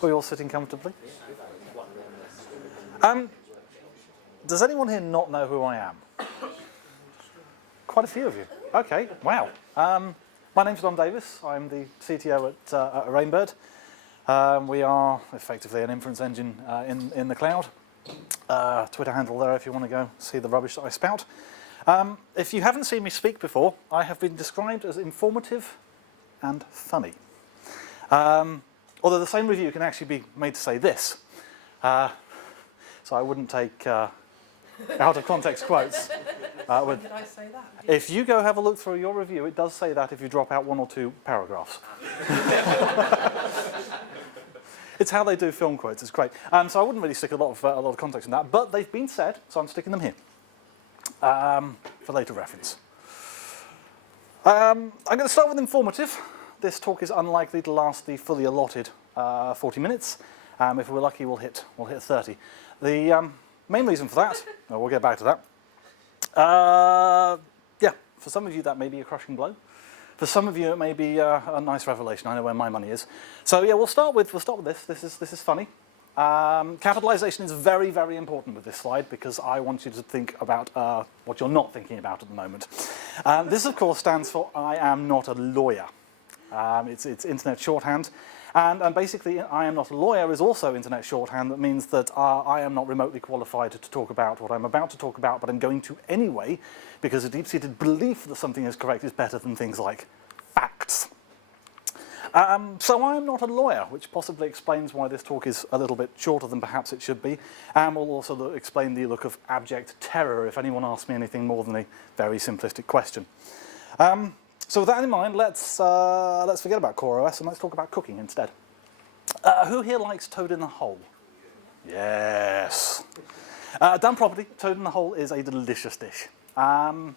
Are we all sitting comfortably? Does anyone here not know who I am? Quite a few of you. Okay, wow. My name's Don Davis. I'm the CTO at Rainbird. We are effectively an inference engine in the cloud. Twitter handle there if you want to go see the rubbish that I spout. If you haven't seen me speak before, I have been described as informative and funny. Although the same review can actually be made to say this. So I wouldn't take out of context quotes. When did I say that? If you go have a look through your review, it does say that if you drop out 1 or 2 paragraphs. It's how they do film quotes, it's great. So I wouldn't really stick a lot of context in that, but they've been said, so I'm sticking them here for later reference. I'm going to start with informative. This talk is unlikely to last the fully allotted 40 minutes. If we're lucky, we'll hit 30. The main reason for that, we'll get back to that. Yeah, for some of you that may be a crushing blow. For some of you it may be a nice revelation. I know where my money is. So yeah, we'll start with this. This is funny. Capitalization is very, very important with this slide because I want you to think about what you're not thinking about at the moment. This, of course, stands for I am not a lawyer. It's internet shorthand. And basically, I am not a lawyer is also internet shorthand. That means that I am not remotely qualified to talk about what I'm about to talk about, but I'm going to anyway, because a deep-seated belief that something is correct is better than things like facts. So I am not a lawyer, which possibly explains why this talk is a little bit shorter than perhaps it should be, and will also explain the look of abject terror if anyone asks me anything more than a very simplistic question. So with that in mind, let's forget about CoreOS and let's talk about cooking instead. Who here likes toad in the hole? Yes. Done properly, toad in the hole is a delicious dish. And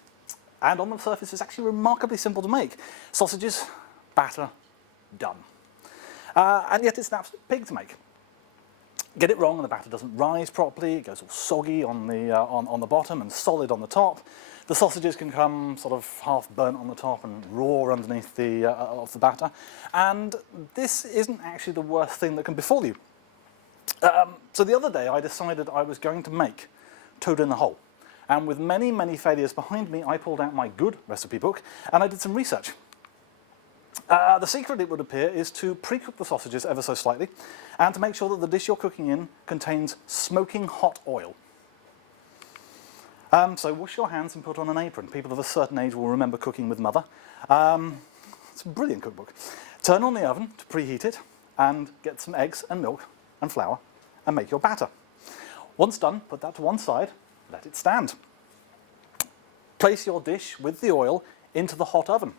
on the surface, it's actually remarkably simple to make. Sausages, batter, done. And yet it's an absolute pig to make. Get it wrong and the batter doesn't rise properly, it goes all soggy on the bottom and solid on the top. The sausages can come sort of half burnt on the top and raw underneath of the batter. And this isn't actually the worst thing that can befall you. So the other day I decided I was going to make toad in the hole. And with many, many failures behind me, I pulled out my good recipe book and I did some research. The secret, it would appear, is to pre-cook the sausages ever so slightly and to make sure that the dish you're cooking in contains smoking hot oil. So wash your hands and put on an apron. People of a certain age will remember cooking with mother. It's a brilliant cookbook. Turn on the oven to preheat it and get some eggs and milk and flour and make your batter. Once done, put that to one side, let it stand. Place your dish with the oil into the hot oven.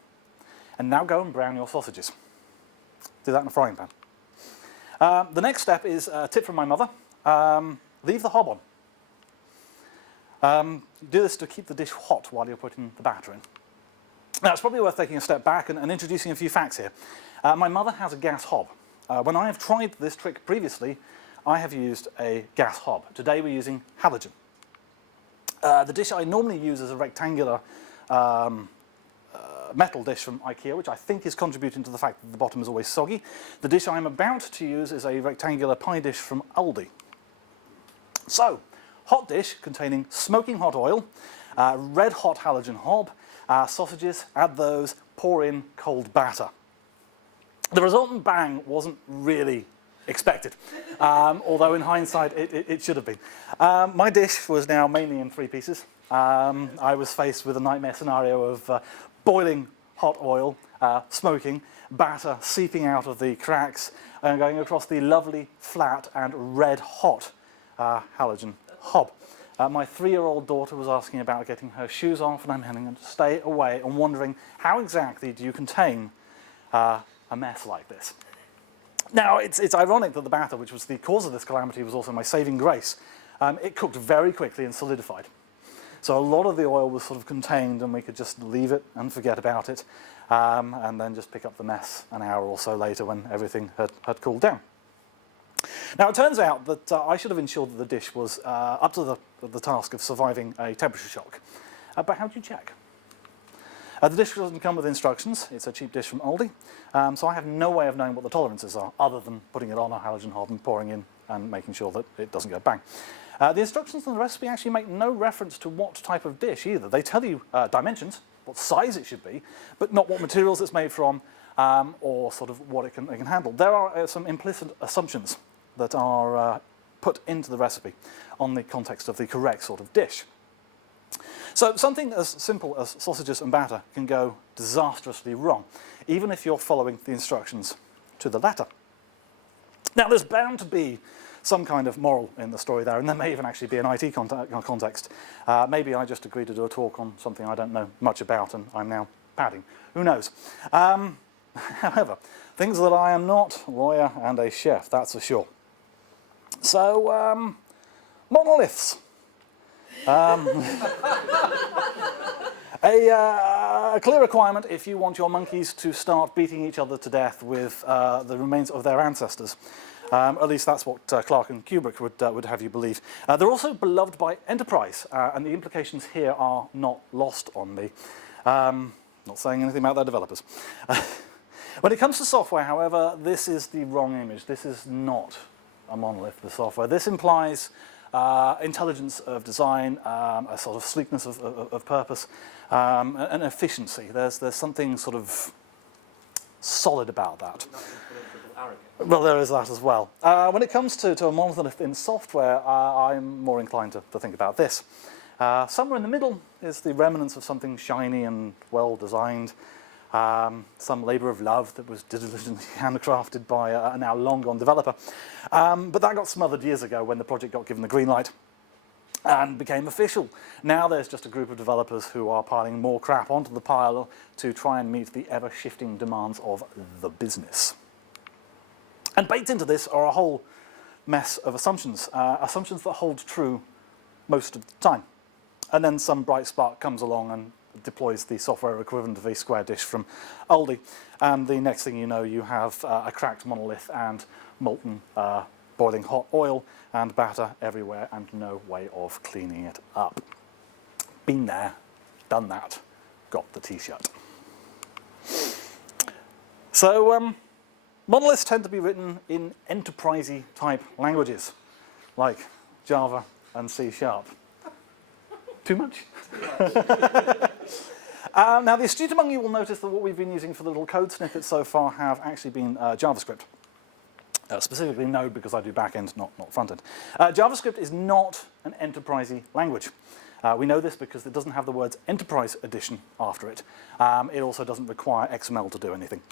And now go and brown your sausages. Do that in a frying pan. The next step is a tip from my mother. Leave the hob on. Do this to keep the dish hot while you're putting the batter in. Now, it's probably worth taking a step back and introducing a few facts here. My mother has a gas hob. When I have tried this trick previously, I have used a gas hob. Today we're using halogen. The dish I normally use is a rectangular metal dish from IKEA, which I think is contributing to the fact that the bottom is always soggy. The dish I'm about to use is a rectangular pie dish from Aldi. So, hot dish containing smoking hot oil, red hot halogen hob, sausages, add those, pour in cold batter. The resultant bang wasn't really expected, although in hindsight it should have been. My dish was now mainly in 3 pieces. I was faced with a nightmare scenario of boiling hot oil, smoking, batter seeping out of the cracks, and going across the lovely, flat, and red hot halogen hob. My 3-year-old daughter was asking about getting her shoes off, and I'm telling her to stay away and wondering how exactly do you contain a mess like this. Now, it's ironic that the batter, which was the cause of this calamity, was also my saving grace. It cooked very quickly and solidified. So a lot of the oil was sort of contained and we could just leave it and forget about it and then just pick up the mess an hour or so later when everything had cooled down. Now it turns out that I should have ensured that the dish was up to the task of surviving a temperature shock. But how do you check? The dish doesn't come with instructions. It's a cheap dish from Aldi. So I have no way of knowing what the tolerances are, other than putting it on a halogen hob and pouring in and making sure that it doesn't go bang. The instructions in the recipe actually make no reference to what type of dish either. They tell you dimensions, what size it should be, but not what materials it's made from, or sort of what it can handle. There are some implicit assumptions that are put into the recipe on the context of the correct sort of dish. So something as simple as sausages and batter can go disastrously wrong, even if you're following the instructions to the letter. Now, there's bound to be some kind of moral in the story there, and there may even actually be an IT context. Maybe I just agreed to do a talk on something I don't know much about, and I'm now padding. Who knows? However, things that I am not, a lawyer and a chef, that's for sure. So, monoliths. A clear requirement if you want your monkeys to start beating each other to death with the remains of their ancestors. At least that's what Clark and Kubrick would have you believe. They're also beloved by enterprise, and the implications here are not lost on me. Not saying anything about their developers. When it comes to software, however, this is the wrong image. This is not a monolith for software. This implies intelligence of design, a sort of sleekness of purpose, and efficiency. There's something sort of solid about that. Well, there is that as well. When it comes to a monolith in software, I'm more inclined to think about this. Somewhere in the middle is the remnants of something shiny and well-designed, some labour of love that was diligently handcrafted by a now long-gone developer. But that got smothered years ago when the project got given the green light and became official. Now there's just a group of developers who are piling more crap onto the pile to try and meet the ever-shifting demands of the business. And baked into this are a whole mess of assumptions, assumptions that hold true most of the time. And then some bright spark comes along and deploys the software equivalent of a square dish from Aldi, and the next thing you know, you have a cracked monolith and molten boiling hot oil and batter everywhere and no way of cleaning it up. Been there, done that, got the t-shirt. So monoliths tend to be written in enterprisey type languages like Java and C#. Too much? Now, the astute among you will notice that what we've been using for the little code snippets so far have actually been JavaScript. Specifically Node, because I do back-end, not front-end. JavaScript is not an enterprisey language. We know this because it doesn't have the words Enterprise Edition after it. It also doesn't require XML to do anything.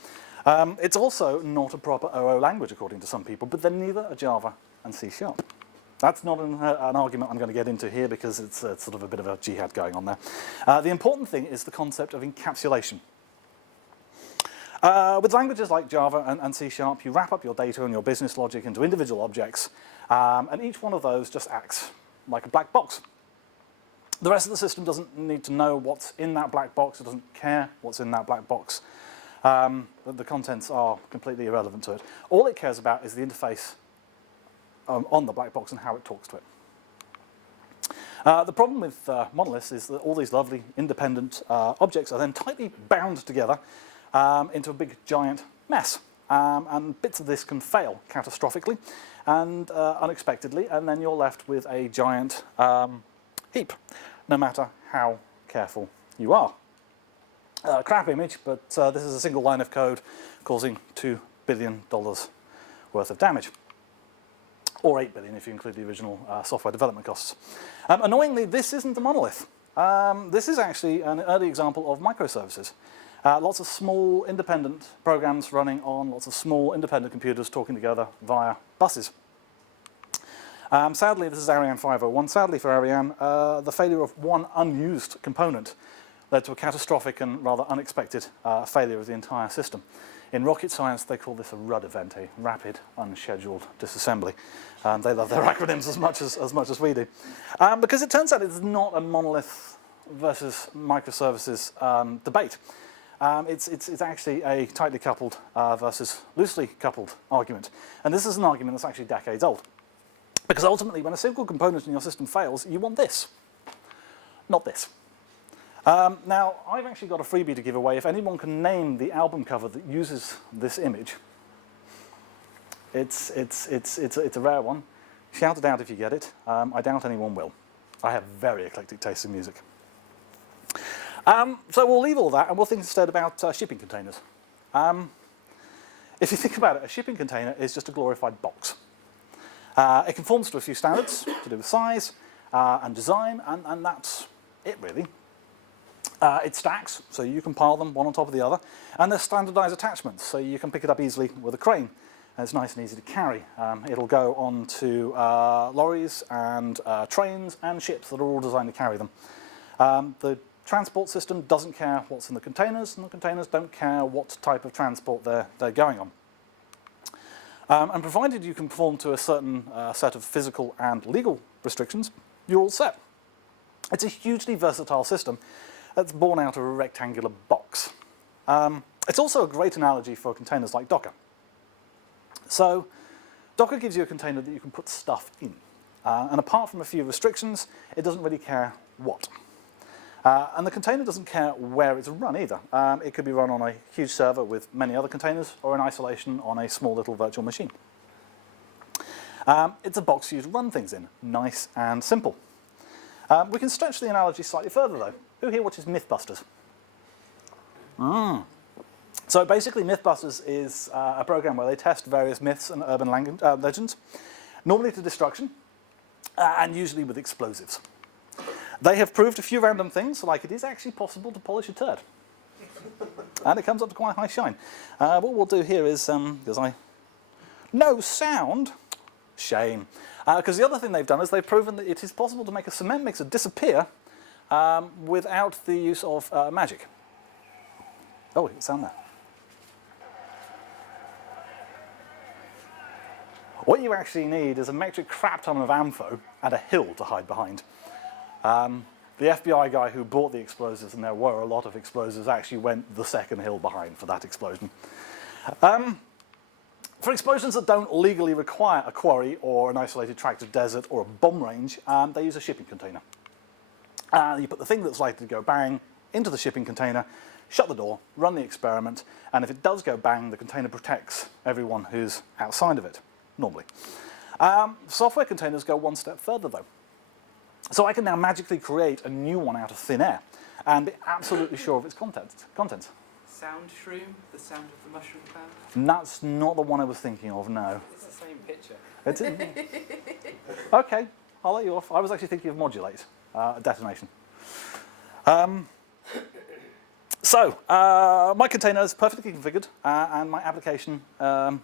It's also not a proper OO language, according to some people, but then neither are Java and C#. That's not an argument I'm going to get into here because it's sort of a bit of a jihad going on there. The important thing is the concept of encapsulation. With languages like Java and C#, you wrap up your data and your business logic into individual objects, and each one of those just acts like a black box. The rest of the system doesn't need to know what's in that black box. It doesn't care what's in that black box. The contents are completely irrelevant to it. All it cares about is the interface on the black box and how it talks to it. The problem with monoliths is that all these lovely independent objects are then tightly bound together into a big giant mess. And bits of this can fail catastrophically and unexpectedly, and then you're left with a giant heap, no matter how careful you are. Crap image, but this is a single line of code causing $2 billion worth of damage. Or 8 billion if you include the original software development costs. Annoyingly, this isn't a monolith. This is actually an early example of microservices. Lots of small independent programs running on lots of small independent computers talking together via buses. Sadly, this is Ariane 501. Sadly for Ariane, the failure of one unused component led to a catastrophic and rather unexpected failure of the entire system. In rocket science, they call this a RUD event, a rapid unscheduled disassembly. They love their acronyms as much as we do. Because it turns out it's not a monolith versus microservices debate. It's actually a tightly coupled versus loosely coupled argument. And this is an argument that's actually decades old. Because ultimately, when a single component in your system fails, you want this, not this. Now, I've actually got a freebie to give away. If anyone can name the album cover that uses this image, it's a rare one. Shout it out if you get it. I doubt anyone will. I have very eclectic taste in music. So we'll leave all that and we'll think instead about shipping containers. If you think about it, a shipping container is just a glorified box. It conforms to a few standards to do with size and design, and that's it really. It stacks, so you can pile them one on top of the other, and there's standardized attachments, so you can pick it up easily with a crane. And it's nice and easy to carry. It'll go onto lorries and trains and ships that are all designed to carry them. The transport system doesn't care what's in the containers, and the containers don't care what type of transport they're going on. And provided you conform to a certain set of physical and legal restrictions, you're all set. It's a hugely versatile system that's born out of a rectangular box. It's also a great analogy for containers like Docker. So Docker gives you a container that you can put stuff in. And apart from a few restrictions, it doesn't really care what. And the container doesn't care where it's run either. It could be run on a huge server with many other containers or in isolation on a small little virtual machine. It's a box for you to run things in, nice and simple. We can stretch the analogy slightly further though. Who here watches Mythbusters? So basically Mythbusters is a program where they test various myths and urban legends, normally to destruction, and usually with explosives. They have proved a few random things, like it is actually possible to polish a turd. And it comes up to quite high shine. What we'll do here is, no sound, shame. Because the other thing they've done is they've proven that it is possible to make a cement mixer disappear without the use of magic. Oh, it's sound there. What you actually need is a metric crap ton of ammo and a hill to hide behind. The FBI guy who bought the explosives, and there were a lot of explosives, actually went the second hill behind for that explosion. For explosions that don't legally require a quarry or an isolated tract of desert or a bomb range, they use a shipping container. You put the thing that's likely to go bang into the shipping container, shut the door, run the experiment, and if it does go bang, the container protects everyone who's outside of it, normally. Software containers go one step further though. So I can now magically create a new one out of thin air and be absolutely sure of its contents. Sound shroom, the sound of the mushroom cloud. And that's not the one I was thinking of, no. It's the same picture. It's okay, I'll let you off. I was actually thinking of modulate, detonation. My container is perfectly configured and my application can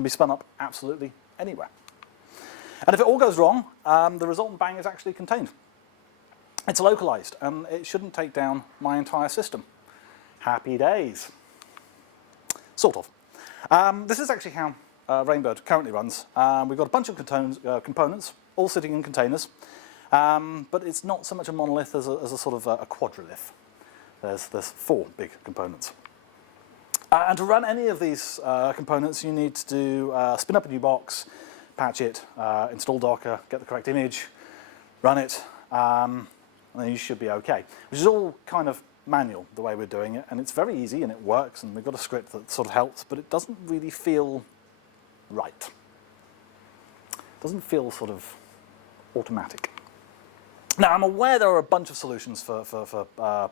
be spun up absolutely anywhere. And if it all goes wrong, the resultant bang is actually contained. It's localized, and it shouldn't take down my entire system. Happy days. Sort of. This is actually how Rainbird currently runs. We've got a bunch of components, all sitting in containers, but it's not so much a monolith as a sort of a quadrilith. There's 4 big components. And to run any of these components, you need to spin up a new box, patch it, install Docker, get the correct image, run it, and then you should be okay. Which is all kind of manual, the way we're doing it, and it's very easy and it works, and we've got a script that sort of helps, but it doesn't really feel right. It doesn't feel sort of automatic. Now, I'm aware there are a bunch of solutions for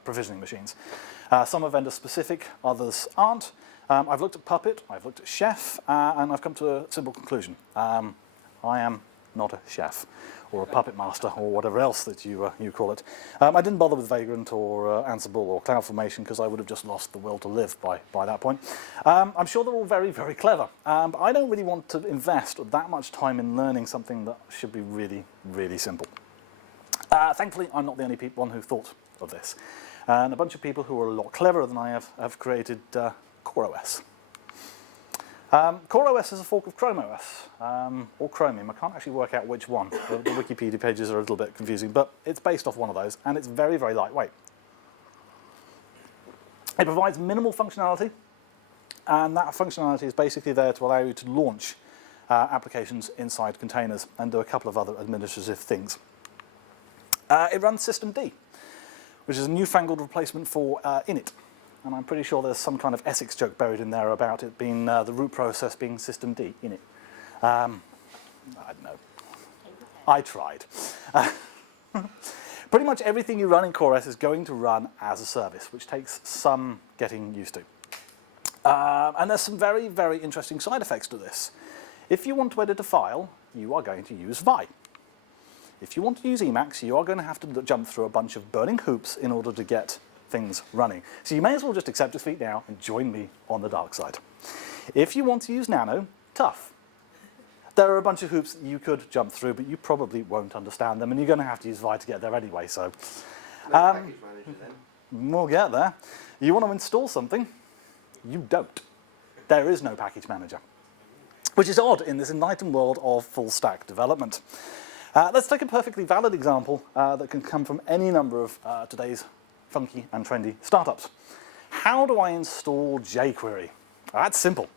provisioning machines. Some are vendor specific, others aren't. I've looked at Puppet, I've looked at Chef, and I've come to a simple conclusion. I am not a chef, or a puppet master, or whatever else that you call it. I didn't bother with Vagrant or Ansible or CloudFormation because I would have just lost the will to live by that point. I'm sure they're all very, very clever, but I don't really want to invest that much time in learning something that should be really, really simple. Thankfully, I'm not the only one who thought of this. And a bunch of people who are a lot cleverer than I have created CoreOS. CoreOS is a fork of ChromeOS, or Chromium. I can't actually work out which one. The Wikipedia pages are a little bit confusing, but it's based off one of those, and it's very, very lightweight. It provides minimal functionality, and that functionality is basically there to allow you to launch applications inside containers and do a couple of other administrative things. It runs systemd. which is a newfangled replacement for init. And I'm pretty sure there's some kind of Essex joke buried in there about it being the root process being systemd, init. I don't know. I tried. Pretty much everything you run in CoreOS is going to run as a service, which takes some getting used to. And there's some very, very interesting side effects to this. If you want to edit a file, you are going to use vi. If you want to use Emacs, you are going to have to jump through a bunch of burning hoops in order to get things running. So you may as well just accept defeat now and join me on the dark side. If you want to use Nano, tough. There are a bunch of hoops that you could jump through, but you probably won't understand them, and you're going to have to use vi to get there anyway. So Package manager then. we'll get there. You want to install something? You don't. There is no package manager, which is odd in this enlightened world of full stack development. Let's take a perfectly valid example that can come from any number of today's funky and trendy startups. How do I install jQuery? That's simple.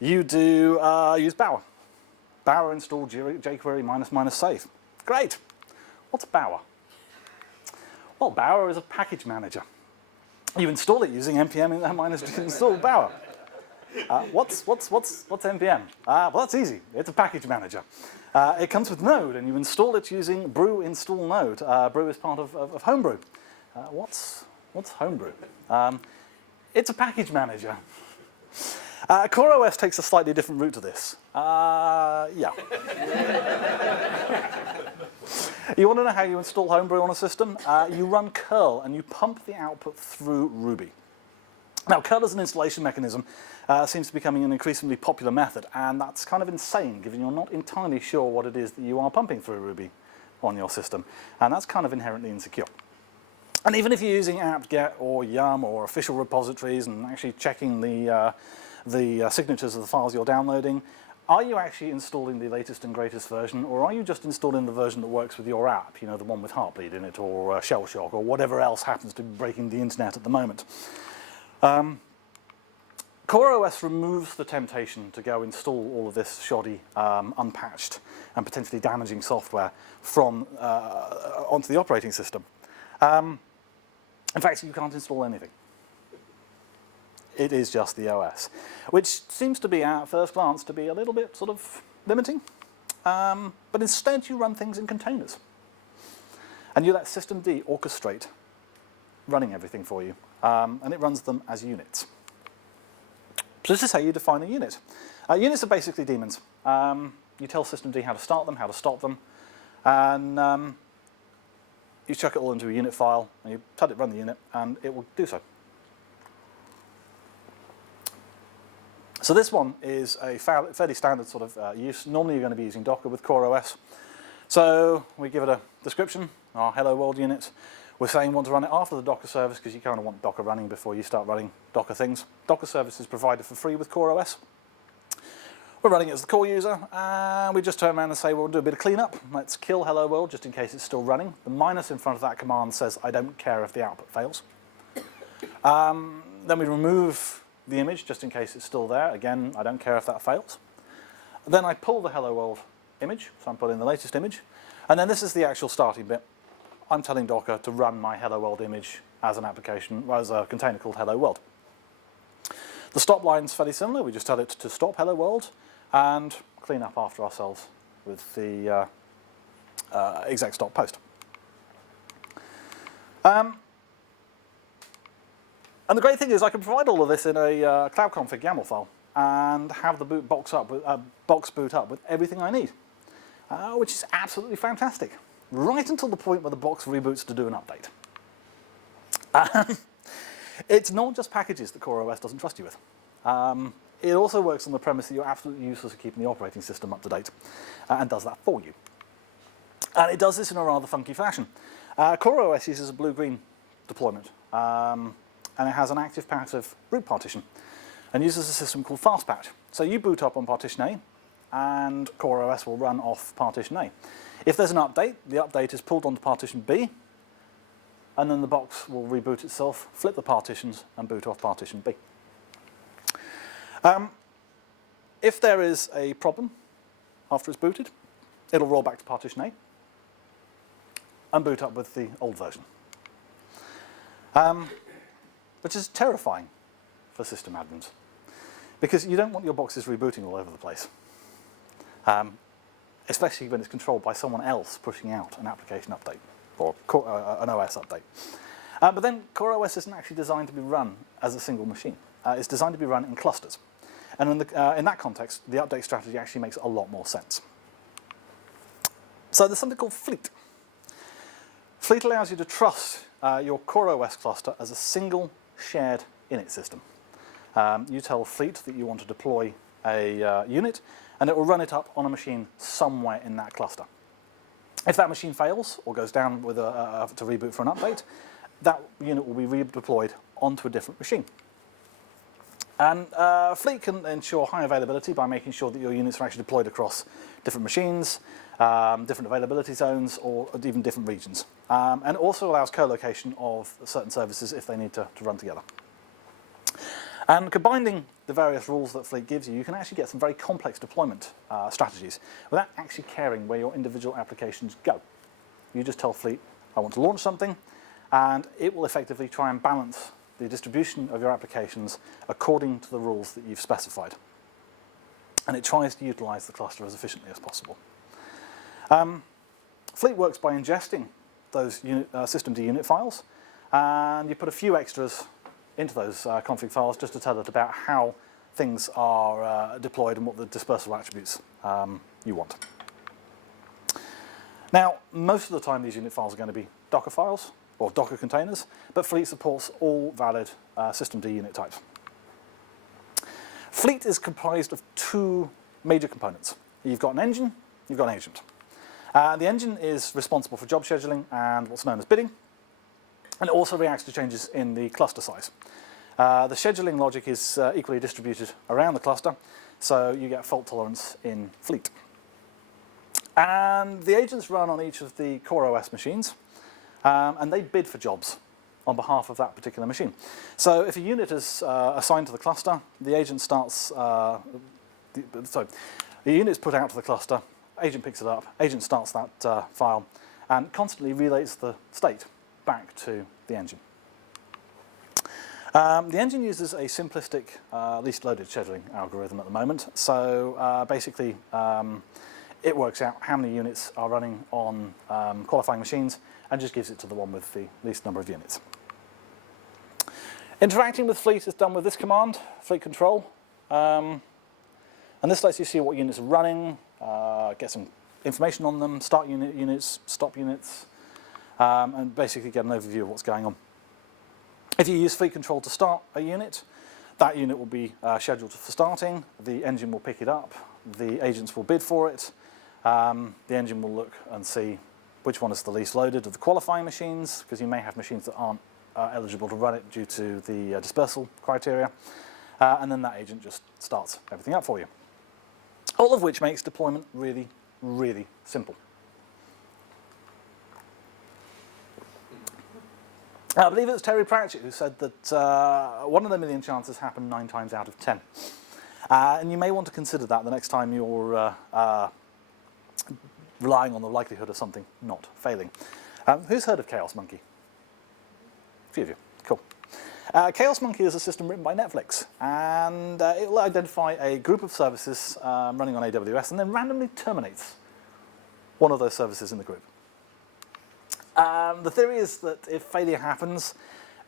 You do use Bower. Bower install jQuery ---- save. Great. What's Bower? Well, Bower is a package manager. You install it using npm -install Bower. What's npm? Well, that's easy. It's a package manager. It comes with Node, and you install it using brew install Node. Brew is part of homebrew. What's homebrew? It's a package manager. CoreOS takes a slightly different route to this. Yeah. You want to know how you install homebrew on a system? You run curl, and you pump the output through Ruby. Now, curl as an installation mechanism seems to be becoming an increasingly popular method, and that's kind of insane, given you're not entirely sure what it is that you are pumping through Ruby on your system, and that's kind of inherently insecure. And even if you're using apt-get or yum or official repositories and actually checking the signatures of the files you're downloading, are you actually installing the latest and greatest version, or are you just installing the version that works with your app, you know, the one with Heartbleed in it, or Shell Shock, or whatever else happens to be breaking the internet at the moment? CoreOS removes the temptation to go install all of this shoddy, unpatched, and potentially damaging software from onto the operating system. In fact, you can't install anything. It is just the OS, which seems to be, at first glance, to be a little bit sort of limiting. But instead, you run things in containers. And you let systemd orchestrate running everything for you. And it runs them as units. So this is how you define a unit. Units are basically daemons. You tell systemd how to start them, how to stop them, and you chuck it all into a unit file, and you tell it run the unit, and it will do so. So this one is a fairly standard sort of use. Normally you're going to be using Docker with CoreOS. So we give it a description, our hello world unit. We're saying we want to run it after the Docker service because you kind of want Docker running before you start running Docker things. Docker service is provided for free with CoreOS. We're running it as the core user, and we just turn around and say, well, we'll do a bit of cleanup. Let's kill hello world just in case it's still running. The minus in front of that command says, I don't care if the output fails. Then we remove the image just in case it's still there. Again, I don't care if that fails. Then I pull the hello world image, so I'm pulling the latest image. And then this is the actual starting bit. I'm telling Docker to run my hello world image as an application, as a container called hello world. The stop line's fairly similar. We just tell it to stop hello world and clean up after ourselves with the exec stop post. And the great thing is I can provide all of this in a cloud config YAML file and have the box boot up with everything I need, which is absolutely fantastic, right until the point where the box reboots to do an update. It's not just packages that CoreOS doesn't trust you with. It also works on the premise that you're absolutely useless at keeping the operating system up to date, and does that for you. And it does this in a rather funky fashion. CoreOS uses a blue-green deployment, and it has an active-passive root partition, and uses a system called fastpatch. So you boot up on partition A, and CoreOS will run off partition A. If there's an update, the update is pulled onto partition B, and then the box will reboot itself, flip the partitions, and boot off partition B. If there is a problem after it's booted, it'll roll back to partition A and boot up with the old version. which is terrifying for system admins, because you don't want your boxes rebooting all over the place, especially when it's controlled by someone else pushing out an application update or an OS update. But then CoreOS isn't actually designed to be run as a single machine. It's designed to be run in clusters. And in that context, the update strategy actually makes a lot more sense. So there's something called Fleet. Fleet allows you to trust your CoreOS cluster as a single shared init system. You tell Fleet that you want to deploy a unit, and it will run it up on a machine somewhere in that cluster. If that machine fails or goes down with to reboot for an update, that unit will be redeployed onto a different machine. And Fleet can ensure high availability by making sure that your units are actually deployed across different machines, different availability zones, or even different regions. And also allows co-location of certain services if they need to run together. And combining the various rules that Fleet gives you, you can actually get some very complex deployment strategies without actually caring where your individual applications go. You just tell Fleet, I want to launch something, and it will effectively try and balance the distribution of your applications according to the rules that you've specified. And it tries to utilize the cluster as efficiently as possible. Fleet works by ingesting those system-to-unit files, and you put a few extras into those config files just to tell it about how things are deployed and what the dispersal attributes you want. Now, most of the time these unit files are going to be Docker files or Docker containers, but Fleet supports all valid system-to-unit types. Fleet is comprised of two major components. You've got an engine, you've got an agent. The engine is responsible for job scheduling and what's known as bidding, and it also reacts to changes in the cluster size. The scheduling logic is equally distributed around the cluster, so you get fault tolerance in Fleet. And the agents run on each of the CoreOS machines, and they bid for jobs on behalf of that particular machine. So if a unit is assigned to the cluster, the agent starts, the unit is put out to the cluster, agent picks it up, agent starts that file, and constantly relays the state back to the engine. The engine uses a simplistic least loaded scheduling algorithm at the moment. So basically, it works out how many units are running on qualifying machines and just gives it to the one with the least number of units. Interacting with Fleet is done with this command, fleet control. And this lets you see what units are running, get some information on them, start units, stop units, and basically get an overview of what's going on. If you use fleet control to start a unit, that unit will be scheduled for starting, the engine will pick it up, the agents will bid for it, the engine will look and see which one is the least loaded of the qualifying machines, because you may have machines that aren't eligible to run it due to the dispersal criteria, and then that agent just starts everything up for you. All of which makes deployment really, really simple. I believe it was Terry Pratchett who said that 1 in a million chances happen 9 times out of 10. And you may want to consider that the next time you're relying on the likelihood of something not failing. Who's heard of Chaos Monkey? A few of you. Cool. Chaos Monkey is a system written by Netflix, and it will identify a group of services running on AWS and then randomly terminates one of those services in the group. The theory is that if failure happens,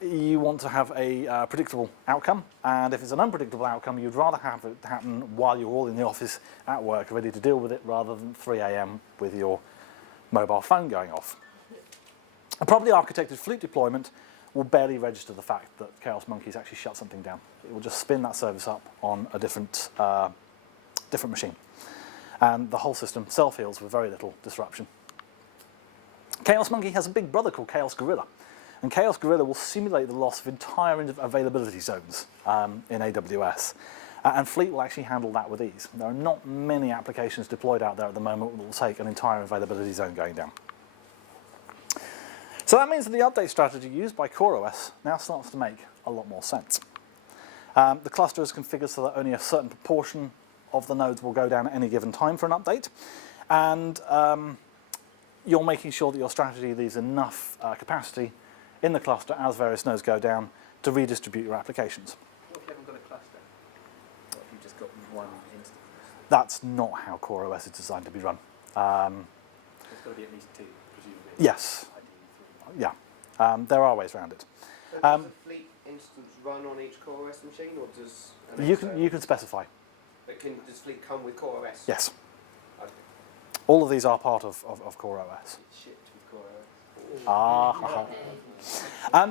you want to have a predictable outcome, and if it's an unpredictable outcome, you'd rather have it happen while you're all in the office at work ready to deal with it rather than 3 a.m. with your mobile phone going off. A properly architected Fleet deployment will barely register the fact that Chaos Monkey's actually shut something down. It will just spin that service up on a different machine. And the whole system self-heals with very little disruption. Chaos Monkey has a big brother called Chaos Gorilla. And Chaos Gorilla will simulate the loss of entire availability zones in AWS. And Fleet will actually handle that with ease. There are not many applications deployed out there at the moment that will take an entire availability zone going down. So that means that the update strategy used by CoreOS now starts to make a lot more sense. The cluster is configured so that only a certain proportion of the nodes will go down at any given time for an update. And you're making sure that your strategy leaves enough capacity in the cluster as various nodes go down to redistribute your applications. What if you haven't got a cluster? What if you've just got one instance? That's not how CoreOS is designed to be run. There's got to be at least two, presumably. Yes. Ideally three. Yeah. There are ways around it. So does a fleet instance run on each CoreOS machine, or does an You can specify. But does fleet come with CoreOS? Yes. Okay. All of these are part of CoreOS. It's shipped with CoreOS.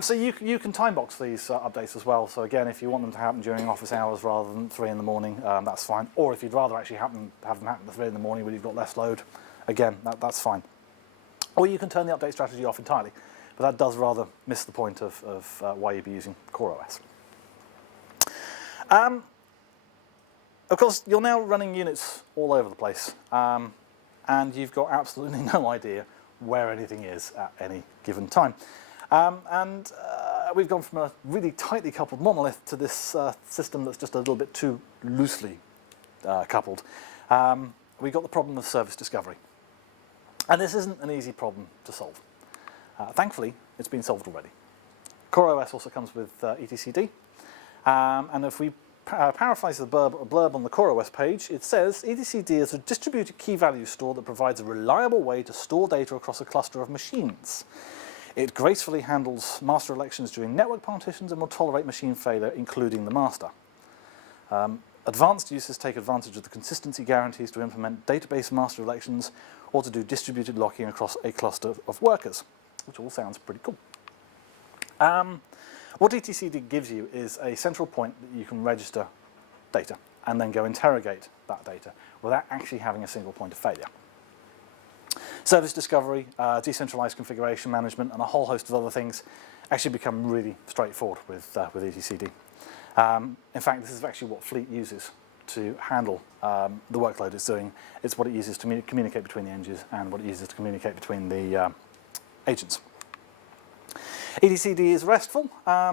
So you can time box these updates as well. So again, if you want them to happen during office hours rather than 3 in the morning, that's fine. Or if you'd rather actually have them happen at 3 in the morning when you've got less load, again, that's fine. Or you can turn the update strategy off entirely. But that does rather miss the point of why you'd be using CoreOS. Of course, you're now running units all over the place, and you've got absolutely no idea where anything is at any given time. We've gone from a really tightly coupled monolith to this system that's just a little bit too loosely coupled. We've got the problem of service discovery. And this isn't an easy problem to solve. Thankfully, it's been solved already. CoreOS also comes with etcd, and if we paraphrase the blurb on the CoreOS page, it says, etcd is a distributed key value store that provides a reliable way to store data across a cluster of machines. It gracefully handles master elections during network partitions and will tolerate machine failure, including the master. Advanced users take advantage of the consistency guarantees to implement database master elections or to do distributed locking across a cluster of workers, which all sounds pretty cool. What etcd gives you is a central point that you can register data and then go interrogate that data without actually having a single point of failure. Service discovery, decentralized configuration management, and a whole host of other things actually become really straightforward with etcd. In fact, this is actually what Fleet uses to handle the workload it's doing. It's what it uses to communicate between the engines and what it uses to communicate between the agents. etcd is RESTful,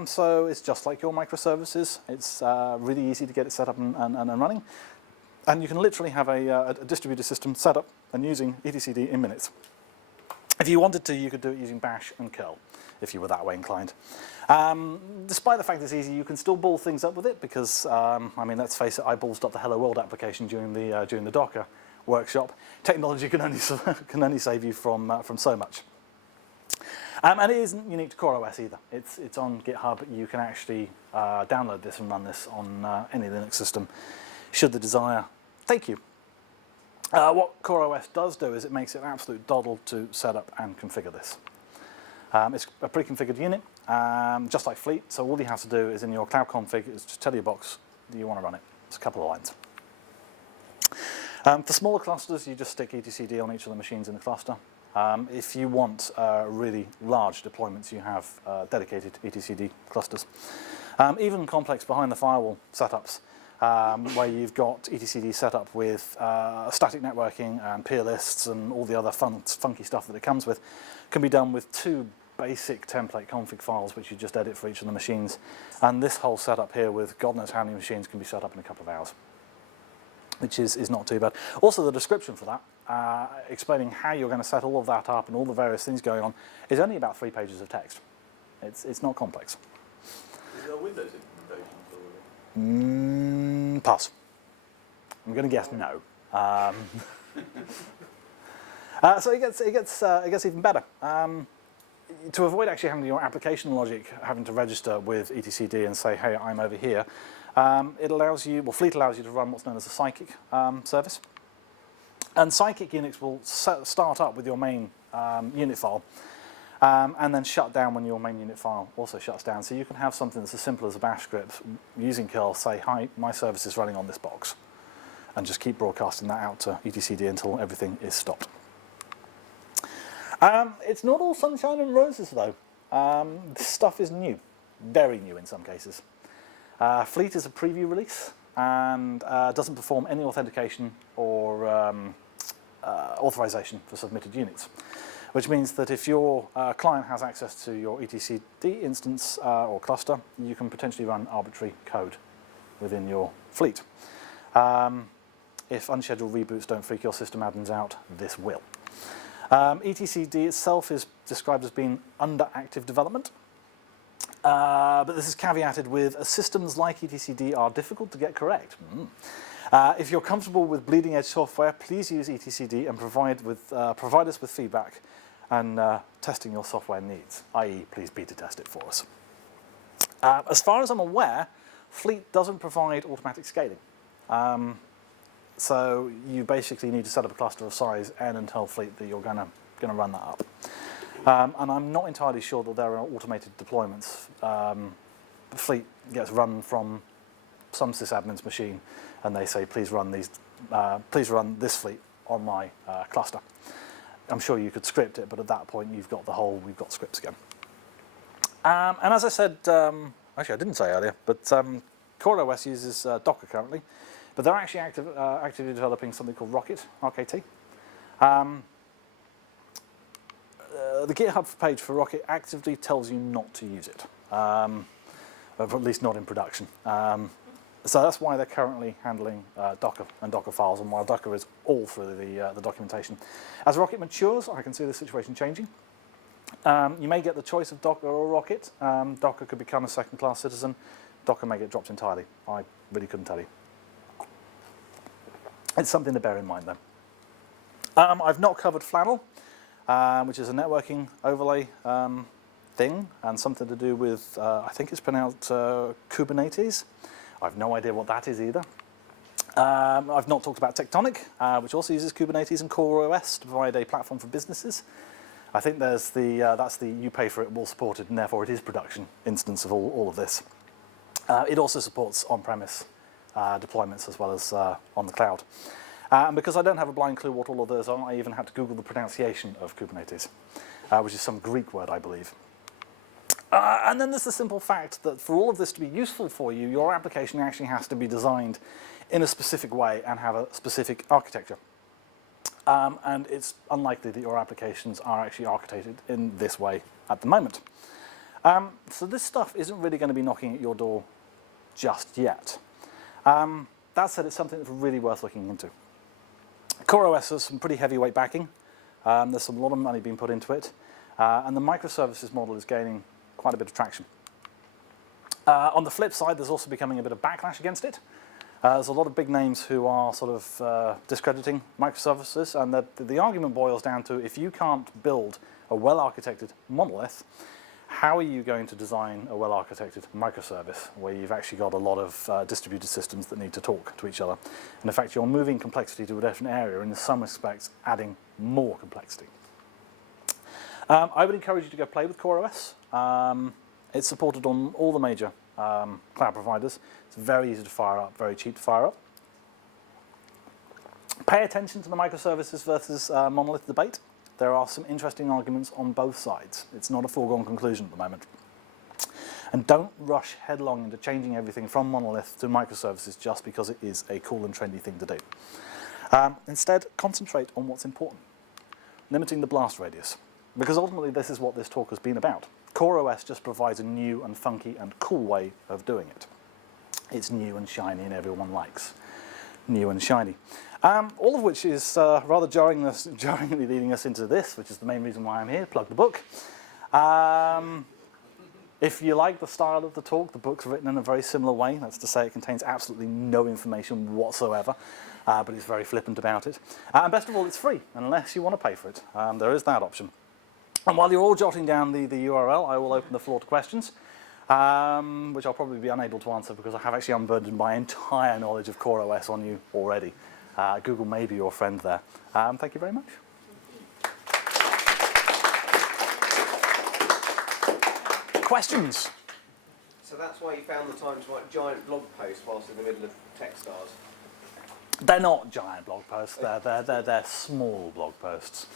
so it's just like your microservices. It's really easy to get it set up and running. And you can literally have a distributed system set up and using etcd in minutes. If you wanted to, you could do it using bash and curl, if you were that way inclined. Despite the fact it's easy, you can still ball things up with it because, I mean, let's face it, I ballsed up the Hello World application during the Docker workshop. Technology can only save you from so much. And it isn't unique to CoreOS either. It's on GitHub. You can actually download this and run this on any Linux system, should the desire take you. What CoreOS does do is it makes it an absolute doddle to set up and configure this. It's a pre-configured unit, just like Fleet, so all you have to do is in your cloud config is just tell your box that you want to run it. It's a couple of lines. For smaller clusters, you just stick etcd on each of the machines in the cluster. If you want really large deployments, you have dedicated etcd clusters. Even complex behind the firewall setups, where you've got etcd set up with static networking and peer lists and all the other funky stuff that it comes with, can be done with 2 basic template config files which you just edit for each of the machines. And this whole setup here with God knows how many machines can be set up in a couple of hours, which is not too bad. Also, the description for that, explaining how you're going to set all of that up and all the various things going on, is only about 3 pages of text. It's not complex. Is there a Windows implementation? Pass. I'm going to guess no. So it gets even better. To avoid actually having your application logic having to register with etcd and say, hey, I'm over here, it allows you, well, Fleet allows you to run what's known as a psychic service. And psychic Unix will start up with your main unit file and then shut down when your main unit file also shuts down. So you can have something that's as simple as a bash script using curl, say, hi, my service is running on this box, and just keep broadcasting that out to etcd until everything is stopped. It's not all sunshine and roses, though. This stuff is new, very new in some cases. Fleet is a preview release and doesn't perform any authentication or authorization for submitted units, which means that if your client has access to your etcd instance or cluster, you can potentially run arbitrary code within your Fleet. If unscheduled reboots don't freak your system admins out, this will. etcd itself is described as being under active development, But this is caveated with systems like etcd are difficult to get correct. If you're comfortable with bleeding edge software, please use etcd and provide us with feedback and testing your software needs, i.e. please beta test it for us. As far as I'm aware, Fleet doesn't provide automatic scaling. So you basically need to set up a cluster of size n and tell Fleet that you're going to run that up. And I'm not entirely sure that there are automated deployments. Fleet gets run from some sysadmin's machine, and they say, please run this Fleet on my cluster. I'm sure you could script it, but at that point you've got we've got scripts again. And as I said, actually I didn't say earlier, but CoreOS uses Docker currently, but they're actually actively developing something called Rocket, RKT. The GitHub page for Rocket actively tells you not to use it, or at least not in production. So that's why they're currently handling Docker and Docker files, and while Docker is all through the documentation. As Rocket matures, I can see the situation changing. You may get the choice of Docker or Rocket. Docker could become a second-class citizen. Docker may get dropped entirely. I really couldn't tell you. It's something to bear in mind, though. I've not covered Flannel, which is a networking overlay thing, and something to do with, I think it's pronounced Kubernetes. I've no idea what that is either. I've not talked about Tectonic, which also uses Kubernetes and CoreOS to provide a platform for businesses. I think there's that's the you pay for it, we'll support it, and therefore it is production instance of all of this. It also supports on-premise deployments as well as on the cloud. And because I don't have a blind clue what all of those are, I even had to Google the pronunciation of Kubernetes, which is some Greek word, I believe. And then there's the simple fact that for all of this to be useful for you, your application actually has to be designed in a specific way and have a specific architecture. And it's unlikely that your applications are actually architected in this way at the moment. So this stuff isn't really going to be knocking at your door just yet. That said, it's something that's really worth looking into. CoreOS has some pretty heavyweight backing. There's a lot of money being put into it. And the microservices model is gaining quite a bit of traction. On the flip side, there's also becoming a bit of backlash against it. There's a lot of big names who are sort of discrediting microservices, and the argument boils down to, if you can't build a well-architected monolith, how are you going to design a well-architected microservice where you've actually got a lot of distributed systems that need to talk to each other? And in fact, you're moving complexity to a different area, and in some respects, adding more complexity. I would encourage you to go play with CoreOS. It's supported on all the major cloud providers. It's very easy to fire up, very cheap to fire up. Pay attention to the microservices versus monolith debate. There are some interesting arguments on both sides. It's not a foregone conclusion at the moment. And don't rush headlong into changing everything from monolith to microservices just because it is a cool and trendy thing to do. Instead, concentrate on what's important, limiting the blast radius. Because ultimately, this is what this talk has been about. CoreOS just provides a new and funky and cool way of doing it. It's new and shiny, and everyone likes new and shiny. All of which is rather jarringly leading us into this, which is the main reason why I'm here, plug the book. If you like the style of the talk, the book's written in a very similar way. That's to say, it contains absolutely no information whatsoever, but it's very flippant about it. And best of all, it's free, unless you want to pay for it. There is that option. And while you're all jotting down the URL, I will open the floor to questions, which I'll probably be unable to answer because I have actually unburdened my entire knowledge of CoreOS on you already. Google may be your friend there. Thank you very much. Questions? So that's why you found the time to write giant blog posts whilst in the middle of Techstars? They're not giant blog posts. They're small blog posts.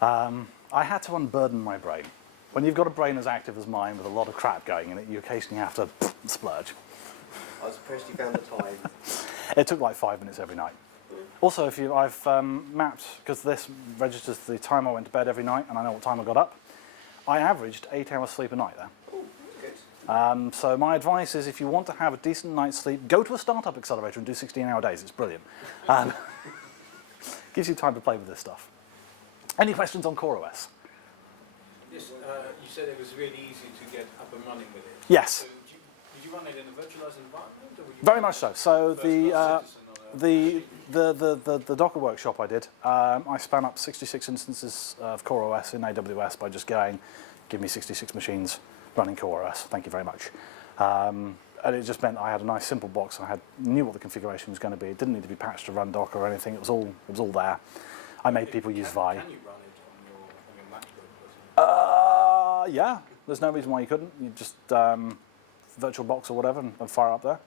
I had to unburden my brain. When you've got a brain as active as mine with a lot of crap going in it, you occasionally have to splurge. I was impressed you found the time. It took like 5 minutes every night. Also, I've mapped, because this registers the time I went to bed every night, and I know what time I got up. I averaged 8 hours sleep a night there. Oh, that's good. So my advice is, if you want to have a decent night's sleep, go to a startup accelerator and do 16-hour days. It's brilliant. Gives you time to play with this stuff. Any questions on CoreOS? Yes, you said it was really easy to get up and running with it. Yes. So did you run it in a virtualized environment? Or were you Very much so. So the the Docker workshop I did, I span up 66 instances of CoreOS in AWS by just going, give me 66 machines running CoreOS. Thank you very much. And it just meant I had a nice simple box. Knew what the configuration was going to be. It didn't need to be patched to run Docker or anything. It was all there. I made people use Vi. Can you run it on your MacBook? Yeah. There's no reason why you couldn't. You just VirtualBox or whatever and fire up there.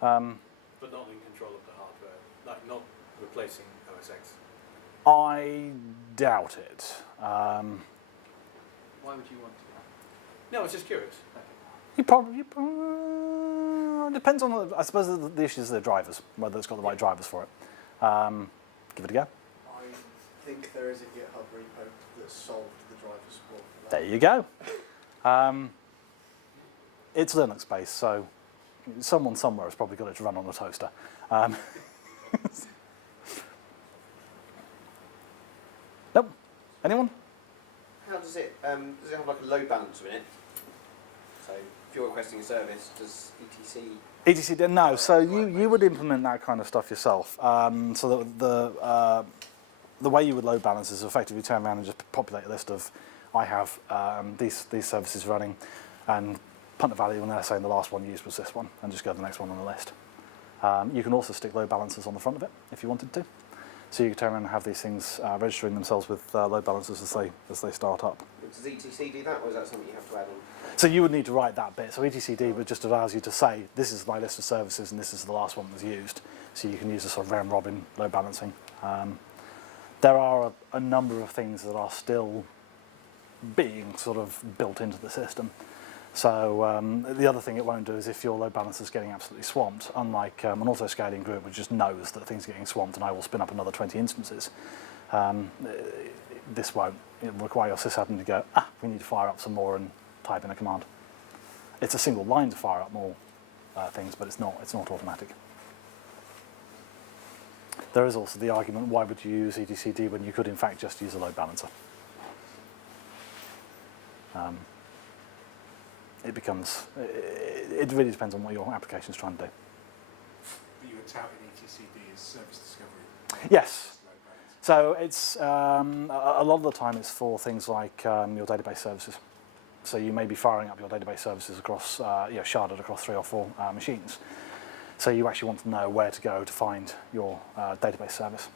But not in control of the hardware, like not replacing OS X. I doubt it. Why would you want to? No, I was just curious. You probably depends on. I suppose the issue is the drivers, whether it's got the right drivers for it. Give it a go. I think there is a GitHub repo that solved the driver support for that. There you go. It's Linux based, so someone somewhere has probably got it to run on a toaster. Nope. Anyone? How does it have like a load balancer in it? So if you're requesting a service, does etc. No. So you would implement that kind of stuff yourself. So the way you would load balance is effectively turn around and just populate a list of I have these services running, and punt the value, and they're saying the last one used was this one, and just go to the next one on the list. You can also stick load balancers on the front of it if you wanted to. So you can turn around and have these things registering themselves with load balancers as they start up. Does etc do that, or is that something you have to add on? So you would need to write that bit. So etcd would just allows you to say, this is my list of services and this is the last one that was used. So you can use a sort of round robin load balancing. There are a number of things that are still being sort of built into the system. So the other thing it won't do is if your load balancer is getting absolutely swamped, unlike an auto-scaling group which just knows that things are getting swamped and I will spin up another 20 instances, this won't. It will require your sysadmin to go, we need to fire up some more and type in a command. It's a single line to fire up more things, but it's not automatic. There is also the argument, why would you use etcd when you could in fact just use a load balancer? It really depends on what your application is trying to do. But you were touting etcd as service discovery. Yes. So it's a lot of the time it's for things like your database services. So you may be firing up your database services across, sharded across 3 or 4 machines. So you actually want to know where to go to find your database service.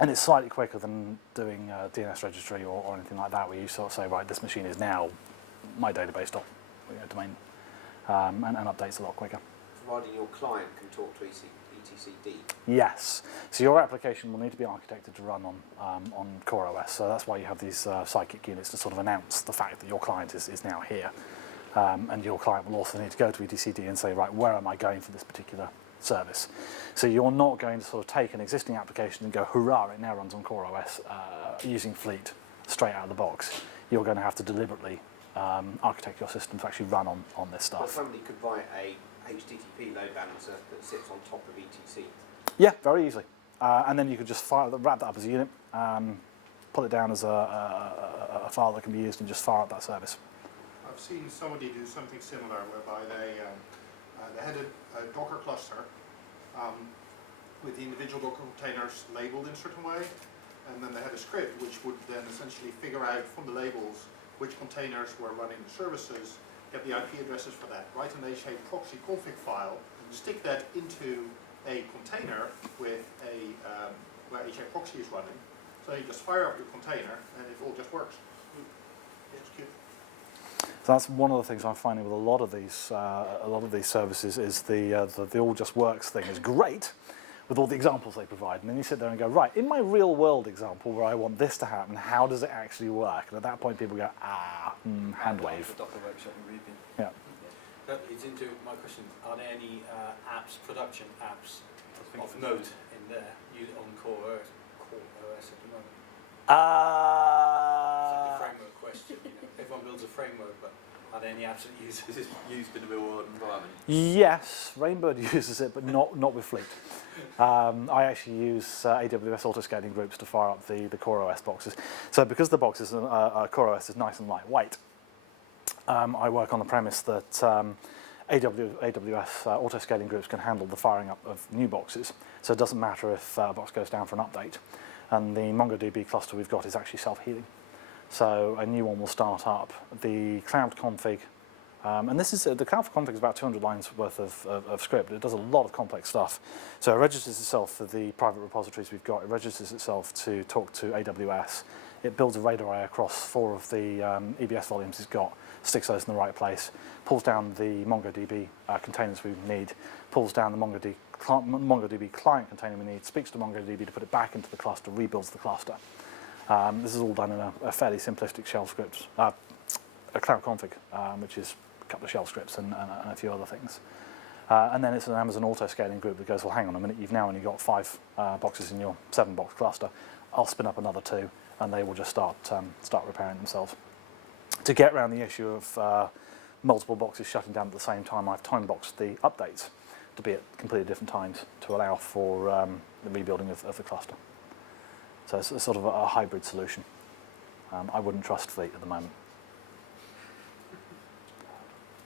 And it's slightly quicker than doing a DNS registry or anything like that, where you sort of say, right, this machine is now my database domain, and updates a lot quicker. Providing your client can talk to etcd. Yes. So your application will need to be architected to run on CoreOS. So that's why you have these psychic units to sort of announce the fact that your client is now here. And your client will also need to go to etcd and say, right, where am I going for this particular service? So you're not going to sort of take an existing application and go, hurrah, it now runs on CoreOS using Fleet straight out of the box. You're going to have to deliberately architect your system to actually run on this stuff. Well, somebody could write a HTTP load balancer that sits on top of etc. Yeah, very easily. And then you could just wrap that up as a unit, put it down as a file that can be used and just fire up that service. I've seen somebody do something similar whereby they had a Docker cluster with the individual Docker containers labeled in a certain way, and then they had a script which would then essentially figure out from the labels which containers were running the services, get the IP addresses for that, write an HA proxy config file, stick that into a container with where HA proxy is running. So you just fire up your container and it all just works. It's good. So that's one of the things I'm finding with a lot of these services is the all just works thing is great with all the examples they provide, and then you sit there and go, right, in my real world example where I want this to happen, how does it actually work? And at that point people go, hand wave. The Docker workshop in Ruby. Yeah. That leads into my question, are there any production apps of note in there on CoreOS at the moment? It's like a framework question, everyone builds a framework, but are there any apps that use Is this used in a real world environment? Yes, Rainbird uses it, but not with Fleet. I actually use AWS autoscaling groups to fire up the CoreOS boxes. So because the boxes CoreOS is nice and lightweight, I work on the premise that AWS autoscaling groups can handle the firing up of new boxes. So it doesn't matter if a box goes down for an update. And the MongoDB cluster we've got is actually self-healing. So a new one will start up. The cloud config, and this is the cloud config is about 200 lines worth of script. It does a lot of complex stuff. So it registers itself for the private repositories we've got. It registers itself to talk to AWS. It builds a RAID array across 4 of the EBS volumes it's got, sticks those in the right place, pulls down the MongoDB containers we need, pulls down the MongoDB client container we need, speaks to MongoDB to put it back into the cluster, rebuilds the cluster. This is all done in a fairly simplistic shell script, a cloud config, which is a couple of shell scripts and a few other things. And then it's an Amazon auto-scaling group that goes, well, hang on a minute, you've now only got 5 boxes in your 7-box cluster. I'll spin up another 2, and they will just start repairing themselves. To get around the issue of multiple boxes shutting down at the same time, I've time-boxed the updates to be at completely different times to allow for the rebuilding of the cluster. So it's sort of a hybrid solution. I wouldn't trust Fleet at the moment.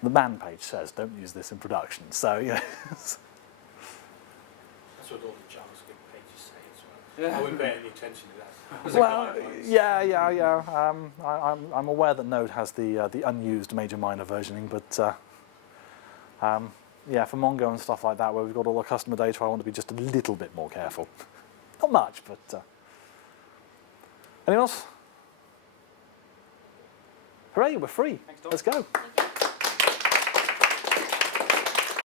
The man page says don't use this in production, so yeah. That's what all the JavaScript pages say as well. I wouldn't pay any attention to that. There's a Well, guidelines. yeah. I'm aware that Node has the unused major-minor versioning, but yeah, for Mongo and stuff like that, where we've got all the customer data, I want to be just a little bit more careful. Not much, but anyone else? Hooray, we're free. Thanks, Tom. Let's go. Thank you.